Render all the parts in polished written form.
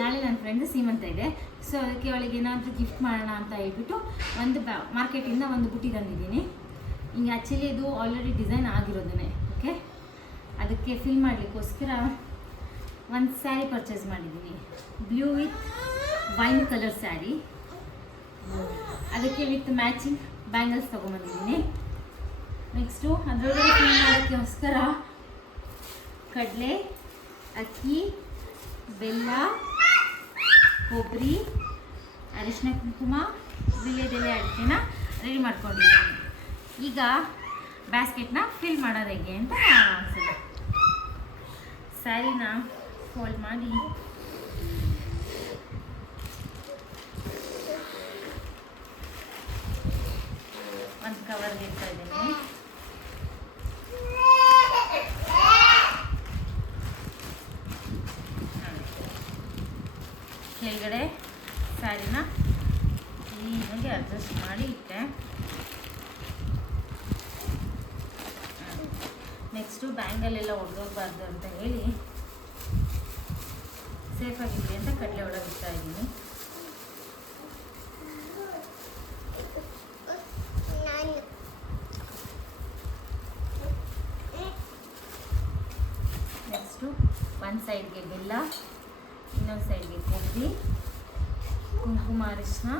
ನಾಳೆ ನನ್ನ ಫ್ರೆಂಡ್ ಸೀಮಂತ ಇದೆ. ಸೊ ಅದಕ್ಕೆ ಅವಳಿಗೆ ಏನಾದರೂ ಗಿಫ್ಟ್ ಮಾಡೋಣ ಅಂತ ಹೇಳ್ಬಿಟ್ಟು ಒಂದು ಮಾರ್ಕೆಟಿಂದ ಒಂದು ಬುಟ್ಟಿ ತಂದಿದ್ದೀನಿ. ಹಿಂಗೆ ಆ್ಯಕ್ಚುಲಿ ಇದು ಆಲ್ರೆಡಿ ಡಿಸೈನ್ ಆಗಿರೋದೇ. ಓಕೆ, ಅದಕ್ಕೆ ಫಿಲ್ ಮಾಡಲಿಕ್ಕೋಸ್ಕರ ಒಂದು ಸ್ಯಾರಿ ಪರ್ಚೇಸ್ ಮಾಡಿದ್ದೀನಿ. Blue with wine colour sari. ಅದಕ್ಕೆ ವಿತ್ ಮ್ಯಾಚಿಂಗ್ ಬ್ಯಾಂಗಲ್ಸ್ ತೊಗೊಂಬಂದಿದ್ದೀನಿ. ನೆಕ್ಸ್ಟು ಅದರೊಳಗೆ ಫಿಲ್ ಮಾಡೋಕ್ಕೋಸ್ಕರ ಕಡಲೆ, ಅಕ್ಕಿ, ಬೆಲ್ಲ, ಕೊಬ್ಬರಿ, ಅರಿಶಿನ ಕುಂಕುಮ, ವೀಳ್ಯದೆಲೆ, ಅಡಿಕೆನ ರೆಡಿ ಮಾಡ್ಕೊಂಡಿದ್ದೀನಿ. ಈಗ ಬ್ಯಾಸ್ಕೆಟ್ನ ಫಿಲ್ ಮಾಡೋದು ಹೇಗೆ ಅಂತ ಅನ್ಸುತ್ತೆ. ಸ್ಯಾರಿನ ಫೋಲ್ಡ್ ಮಾಡಿ ಒಂದು ಕವರ್ಗೆ ಇಡ್ತಾ ಇದ್ದೀನಿ. ಕೆಳಗಡೆ ಸ್ಯಾರಿನ ಕ್ಲೀನಾಗಿ ಅಡ್ಜಸ್ಟ್ ಮಾಡಿ ಇಟ್ಟೆ. ನೆಕ್ಸ್ಟು ಬ್ಯಾಂಗಲ್ಲೆಲ್ಲ ಒಡೆದೋಗ್ಬಾರ್ದು ಅಂತ ಹೇಳಿ ಸೇಫಾಗಿರಲಿ ಅಂತ ಕಡಲೆ ಒಳಗೆ ಇಡ್ತಾ ಇದ್ದೀನಿ. ನೆಕ್ಸ್ಟು ಒಂದು ಸೈಡ್ಗೆ ಬೆಲ್ಲ, ಇನ್ನೊಂದು ಸೈಡ್ಗೆ ಕೊಬ್ಬರಿ, ಕುಂಕುಮ, ಅರಿಶಿನ,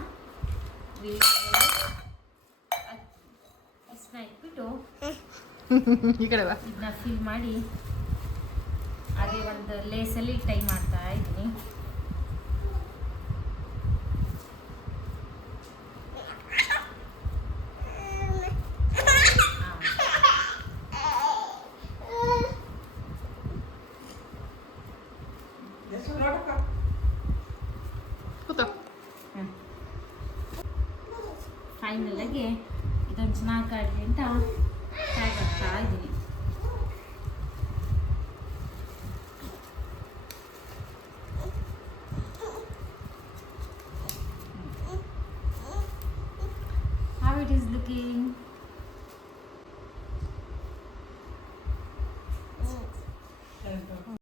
ಅರಿಶಿನ ಇಟ್ಬಿಟ್ಟು ಇದನ್ನ ಫಿಲ್ ಮಾಡಿ ಅದೇ ಒಂದು ಲೇಸಲ್ಲಿ ಟೈ ಮಾಡ್ತಾ ಇದ್ದೀನಿ. ಫೈನಲಾಗಿ ಇದೊಂದು ಚೆನ್ನಾಗಿ ಕಾಡಲಿ ಅಂತ ಟ್ಯಾಗ್ ಹಾಕ್ತಾ ಇದ್ದೀನಿ.